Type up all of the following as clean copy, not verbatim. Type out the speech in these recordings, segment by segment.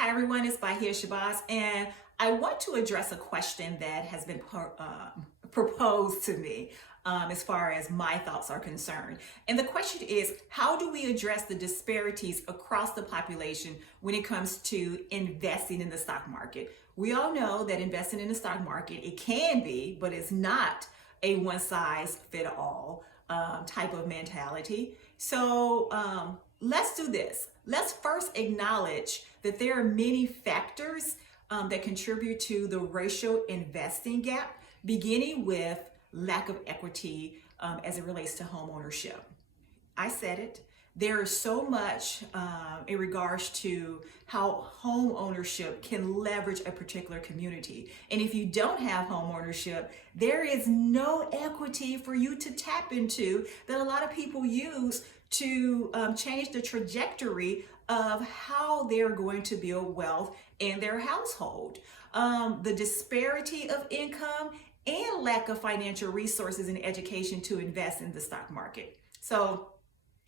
Hi everyone, it's Bahiyah Shabazz, and I want to address a question that has been proposed to me as far as my thoughts are concerned. And the question is, how do we address the disparities across the population when it comes to investing in the stock market? We all know that investing in the stock market, it can be, but it's not a one-size-fit-all type of mentality. So let's do this. Let's first acknowledge that there are many factors that contribute to the racial investing gap, beginning with lack of equity as it relates to home ownership. I said it. There is so much in regards to how home ownership can leverage a particular community. And if you don't have home ownership, there is no equity for you to tap into that a lot of people use to change the trajectory of how they're going to build wealth in their household. The disparity of income and lack of financial resources and education to invest in the stock market. So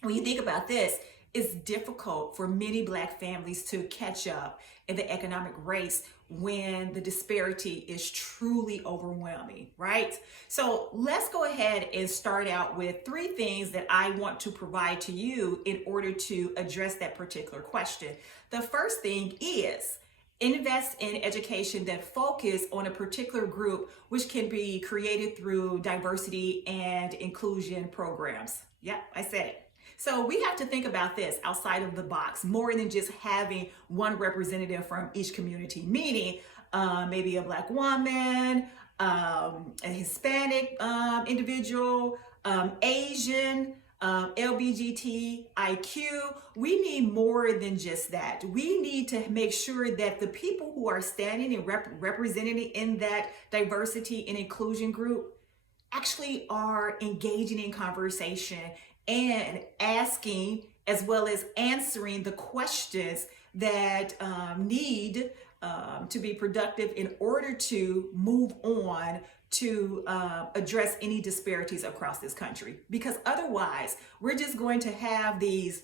when you think about this, it's difficult for many Black families to catch up in the economic race when the disparity is truly overwhelming, right? So let's go ahead and start out with 3 things that I want to provide to you in order to address that particular question. The first thing is invest in education that focus on a particular group, which can be created through diversity and inclusion programs. Yep, I said it. So we have to think about this outside of the box, more than just having one representative from each community, meaning maybe a Black woman, a Hispanic individual, Asian, LGBTIQ. We need more than just that. We need to make sure that the people who are standing and representing in that diversity and inclusion group actually are engaging in conversation and asking as well as answering the questions that need to be productive in order to move on to address any disparities across this country. Because otherwise, we're just going to have these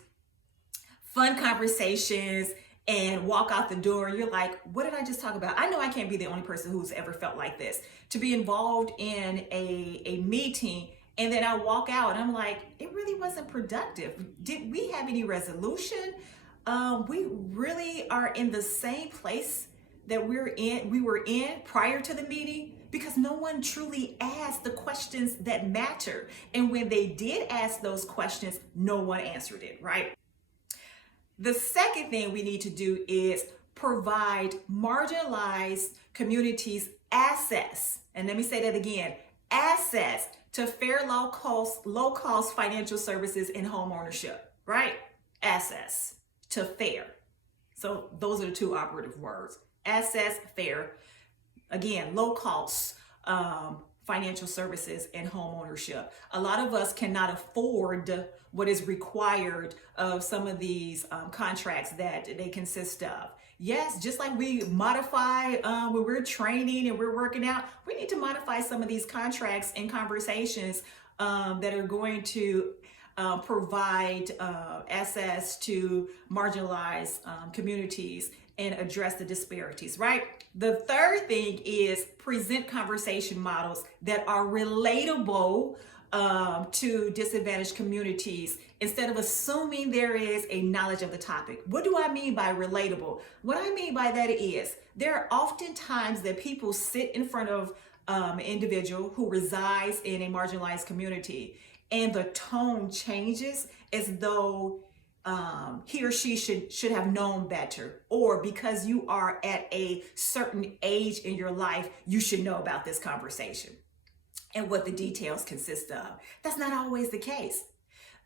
fun conversations and walk out the door and you're like, what did I just talk about? I know I can't be the only person who's ever felt like this. To be involved in a meeting and then I walk out and I'm like, it really wasn't productive. Did we have any resolution? We really are in the same place that we were in prior to the meeting because no one truly asked the questions that matter. And when they did ask those questions, no one answered it, right? The second thing we need to do is provide marginalized communities access. And let me say that again, access to fair, low-cost financial services and home ownership, right? Access to fair. So those are the 2 operative words. Access, fair. Again, low-cost financial services and home ownership. A lot of us cannot afford what is required of some of these contracts that they consist of. Yes, just like we modify when we're training and we're working out, we need to modify some of these contracts and conversations that are going to provide access to marginalized communities and address the disparities, right? The third thing is present conversation models that are relatable to disadvantaged communities instead of assuming there is a knowledge of the topic. What do I mean by relatable? What I mean by that is there are often times that people sit in front of an individual who resides in a marginalized community and the tone changes as though he or she should have known better, or because you are at a certain age in your life, you should know about this conversation and what the details consist of. That's not always the case.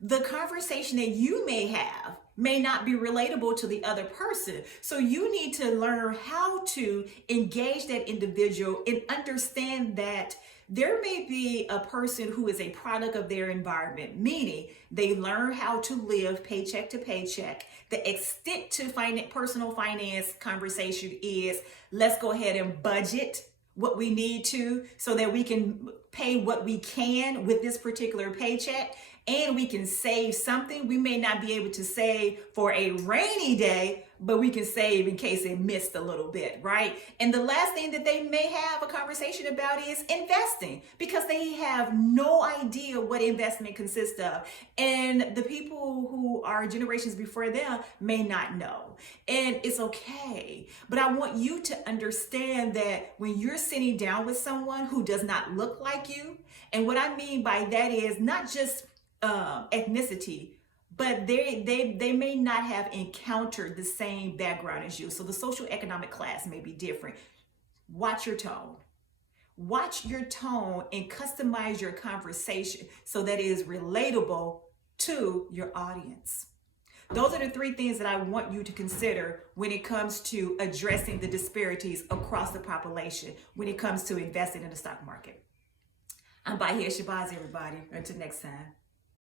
The conversation that you may have may not be relatable to the other person. So you need to learn how to engage that individual and understand that there may be a person who is a product of their environment, meaning they learn how to live paycheck to paycheck. The extent to personal finance conversation is let's go ahead and budget what we need to so that we can pay what we can with this particular paycheck and we can save something. We may not be able to save for a rainy day, but we can save in case it missed a little bit, right? And the last thing that they may have a conversation about is investing, because they have no idea what investment consists of. And the people who are generations before them may not know. And it's okay. But I want you to understand that when you're sitting down with someone who does not look like you, and what I mean by that is not just ethnicity, but they may not have encountered the same background as you. So the social economic class may be different. Watch your tone. Watch your tone and customize your conversation so that it is relatable to your audience. Those are the three things that I want you to consider when it comes to addressing the disparities across the population when it comes to investing in the stock market. I'm Bahiyah Shabazz, everybody. Until next time.